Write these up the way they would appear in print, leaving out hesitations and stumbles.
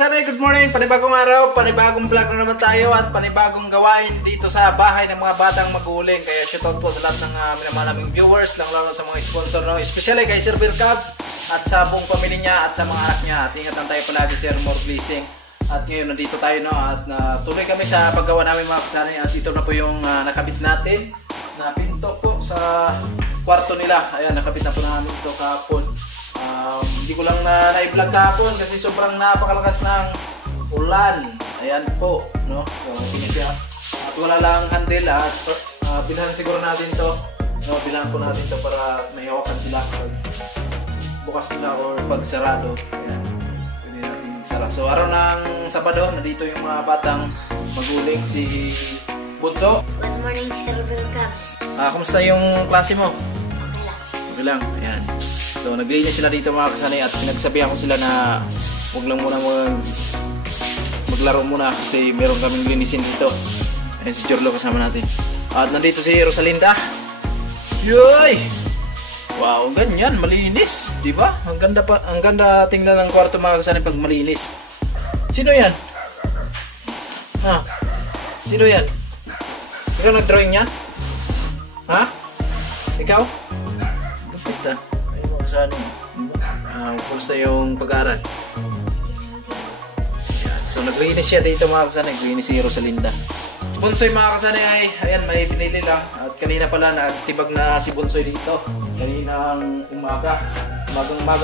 kasanay, good morning! Panibagong araw, panibagong vlog na naman tayo at panibagong gawain dito sa bahay ng mga batang maguling. Kaya shoutout po sa lahat ng minamahal naming viewers, lalo sa mga sponsor, no? Especially kay Sir Bill Cubs at sa buong pamilya niya at sa mga anak niya. At ingat lang tayo palagi, Sir, more blessing. At ngayon nandito tayo, no? At tuloy kami sa paggawa namin mga kasanay. At ito na po yung nakabit natin na pinto po sa kwarto nila. Ayan, nakabit na po namin ito kahapon. Hindi ko lang na-vlog kahapon kasi sobrang napakalakas ng ulan. Ayan po, no? So, siya. At wala lang handle at bilhan siguro natin to. No, bilhan po natin to para may hawakan sila pag bukas nila or pag sarado. Ayan. Pwede natin isara. So, araw ng Sabado, nandito yung mga batang maguling, si Bunso. Good morning, Sir Bill Cubs. Kumusta yung klase mo? Okay lang. Okay lang, ayan. So naglinis sila dito mga kasanay at pinagsabihan ko sila na huwag lang muna maglaro muna kasi meron kaming linisin dito. Ayan si Jorlo kasama natin. At nandito si Rosalinda. Yoy! Wow, ganyan, malinis, di ba? Ang ganda tingnan ng kwarto mga kasanay pag malinis. Sino yan? Ha? Sino yan? Ikaw nag-drawing yan? Ha? Ikaw? Lupit ah. Saan kumusta yung pag-aaral? So naglinis siya dito mga kasanay, naglinis si Rosalinda. Bunsoy mga kasanay ay, ayan, may pinili lang. At kanina pala nagtibag na si Bunsoy dito. Kaninang umaga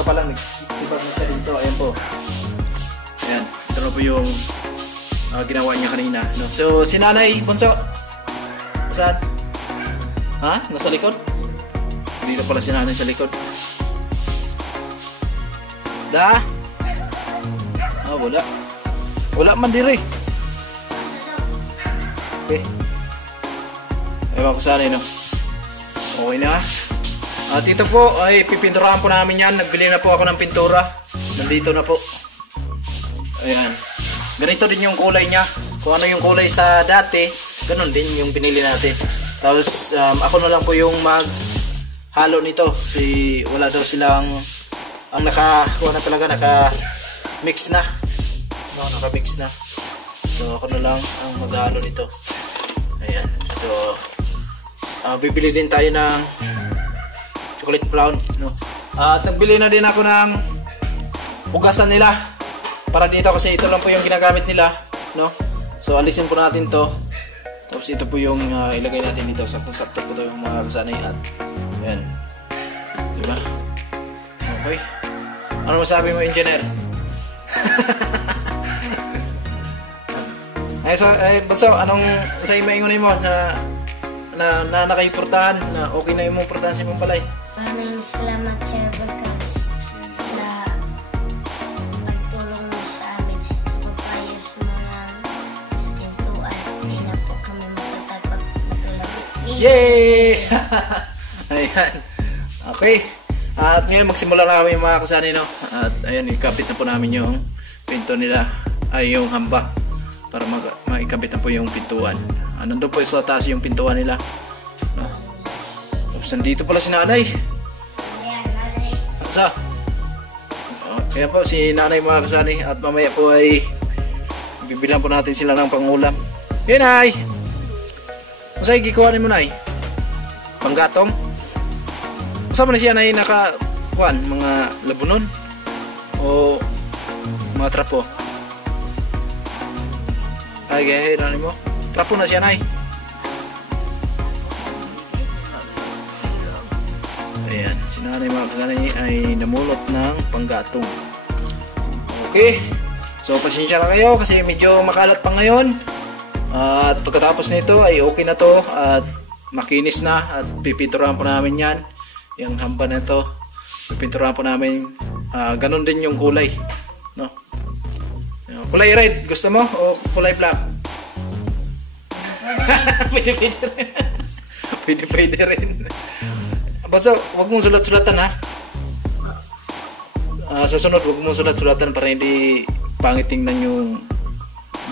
pa lang nagtibag na siya dito. Ayan po. Ayan, ito na po yung ginawa niya kanina, no? So si Nanay Bunso, saan? Ha? Nasa likod? Dito pala si Nanay sa likod. Da? Wala. Wala man diri. Okay. Ewan ko saan no. Okay na. At ito po ay pipinturahan po namin yan. Nagbili na po ako ng pintura. Nandito na po. Ayan. Ganito din yung kulay niya. Kung ano yung kulay sa dati, ganun din yung binili natin. Tapos ako na lang po yung maghalo nito. Kasi wala daw silang ang naka-mix na. No, naka-mix na. So ako na lang ang maghalo nito. Ayan. So bibili din tayo ng chocolate brown, no. At nagbili na din ako ng hugasan nila para dito kasi ito lang po yung ginagamit nila, no. So alisin po natin to. Tapos ito po yung ilagay natin dito. Sakto po daw yung mga kasanay at ayan. Diba? Okay. Ano masabi mo, engineer? Bunso, anong sa maingunay mo na nakaiportahan na okay na yung portahan si mong balay? Maraming salamat, Sir Bill Cubs, sa pagtulong mo sa amin sa pagpayos mo sa pintuan. Hindi na po kami matulog. Yay! Ayan. Okay. At ngayon magsimula na kami mga kasanay, no? At ayan, ikabit na po namin yung pinto nila, ay yung hamba para maikabit na po yung pintuan. Nandun po sa taas yung pintuan nila, no? Tapos nandito pala si Nanay. Sa? Kaya po si Nanay mga kasanay. At mamaya po ay bibilang po natin sila ng pangulam. Hey Nay! Masay gikuhanin mo Nay? Panggatong? Kasama na siya na naka-kuhan, mga labunon o mga trapo. Ay, gaya, nanin mo. Trapo na siya, Nay. Ayan, si Nanay mga kasanay ay namulot ng panggatong. Okay. So, pasensya na kayo kasi medyo makalat pa ngayon. At pagkatapos nito ay okay na to at makinis na at pipinturahan po namin yan. Yung hamba na ito, pipinturahan po namin. Ganun din yung kulay, no? Kulay red, gusto mo? O kulay black? Pwede rin. Basta, huwag mong sulat-sulatan ha. Sa sunod, huwag mong sulat-sulatan para hindi pangit tingnan yung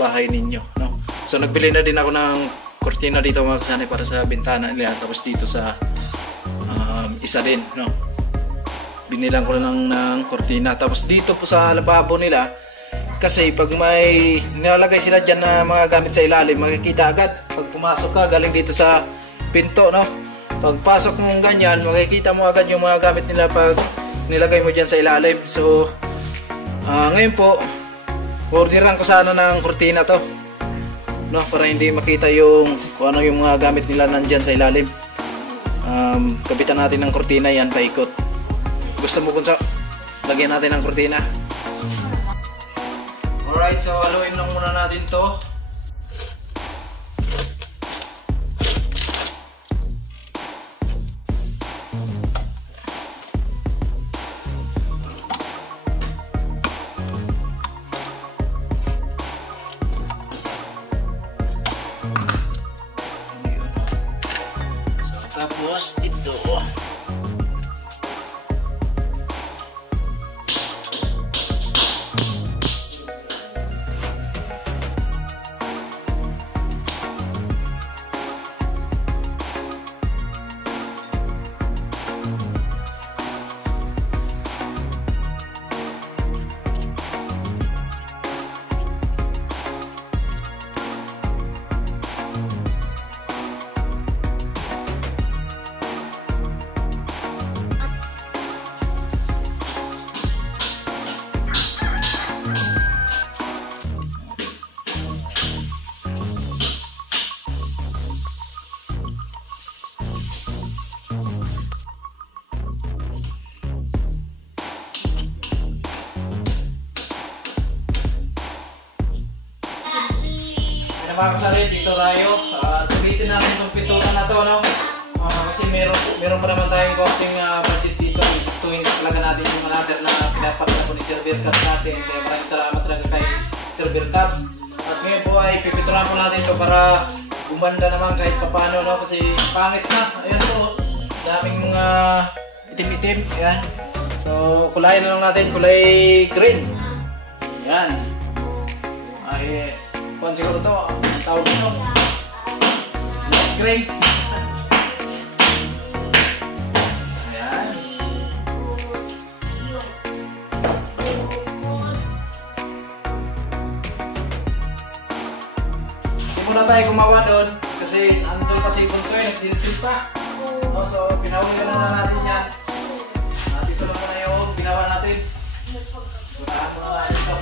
bahay ninyo, no? So, nagbili na din ako ng kortina dito mga kasanay para sa bintana nila. Tapos dito sa isa din, no? Binilang ko lang ng kortina. Tapos dito po sa lababo nila, kasi pag may nilalagay sila dyan na mga gamit sa ilalim, makikita agad pag pumasok ka galing dito sa pinto, no? Pagpasok mo ganyan, makikita mo agad yung mga gamit nila pag nilagay mo dyan sa ilalim. So ngayon po, orderan ko sana ng kurtina to, no? Para hindi makita yung kung ano yung mga gamit nila nandyan sa ilalim. Kapitan natin ng kurtina yan, paikot. Gusto mo kung sa lagyan natin ng kurtina? Alright, so haluin lang muna natin to. Tapos ito. Mga kasari, dito tayo. Tulitin natin itong pintura na to, no? Kasi meron pa naman tayong costing budget dito. Isituin talaga natin yung ladder na pinapakita po ni Sir Beer Caps natin. Kaya maraming salamat talaga kay Sir Beer Caps. At ngayon po ay pipinturahan po natin ito para gumanda naman kahit papano, no? Kasi pangit na. Ayan po, daming mga itim-itim. Ayan. So, kulayin na lang natin. Kulay green. Ayan. Ay, siguro to, ang tawag nito, light gray. Ayan. Hindi muna tayo gumawa doon kasi andun pa si Bunsoy, nagsilsil pa. So, pinahuli na natin yan. Dito lang muna yung ginawa natin. Gunahan mo na ito.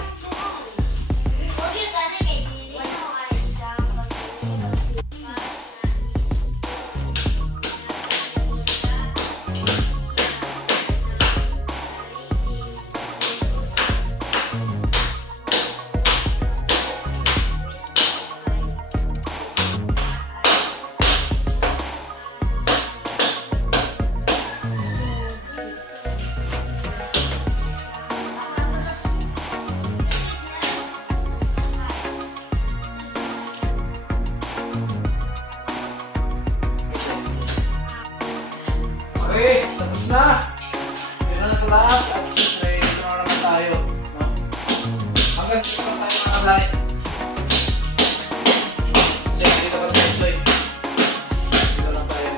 Okay, tapos na. Yun na sa taas at dito na naman tayo, no? Hanggang dito na tayo mga kasari. Kasi dito pa sa Bunsoy. Dito lang tayo.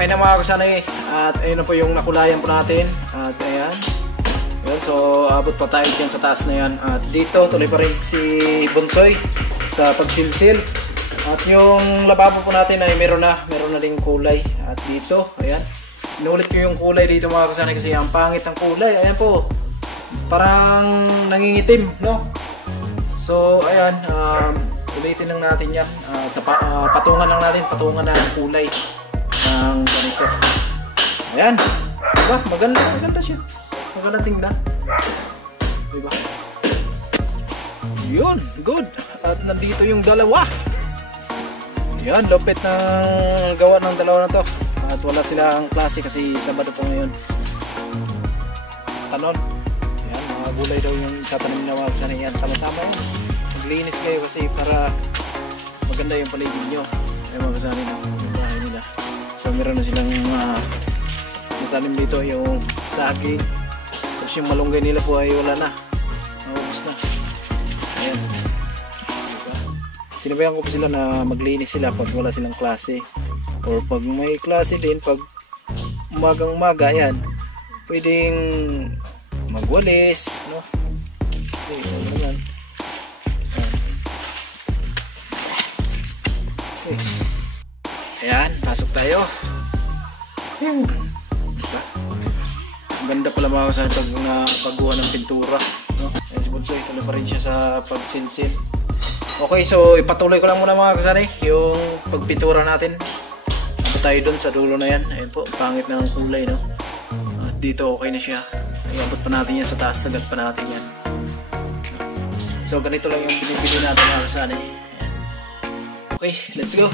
Ayun na mga kasanay, at ayun na po yung nakulayan po natin. At ayan. Yun, so abot pa tayo dyan sa taas na yan. At dito tuloy pa rin si Bunsoy sa pagsilsil. At yung lababo po natin ay meron na ding kulay. At dito, ayan. Inulit ko yung kulay dito mga kasanay kasi ang pangit ng kulay. Ayan po. Parang nangingitim, no? So, ayan. Ulitin lang natin yan. Patungan lang natin. Patungan na ang kulay ng ganito. Ayan. Diba? Maganda siya. Maganda tingnan. Diba? Yun. Good. At nandito yung dalawa. Yan. Lupit ng gawa ng dalawa na to. At wala silang klase kasi Sabado po ngayon. Tanon. Yan. Mga gulay daw yung tatanim na wag sana yan. Tama-tama yun. Maglinis kayo kasi para maganda yung paligid nyo. Ay mga kasani na yung bahay nila. So meron na silang tanim dito yung saging. Tapos yung malunggay nila po ay wala na. Naubos na. Ayan. Diba? Sinabayan ko po sila na maglinis sila pag wala silang klase. Or pag may klase din, pag umagang-umaga, yan. Pwedeng magwalis, no? Okay, ano naman. Okay. Ayan, pasok tayo. Ganda pala mga kasama pag pagguha ng pintura, no? Ayan si Bunsoy, tuloy pa rin siya sa pagsinsin. Okay, so ipatuloy ko lang muna mga kasanay yung pagpintura natin. Ito tayo dun sa dulo na yan. Ayan po, pangit na ang kulay, no? At dito okay na siya. Iabot pa natin yan sa taas, sagat pa natin yan. So ganito lang yung pinipili natin mga kasanay. Okay, let's go!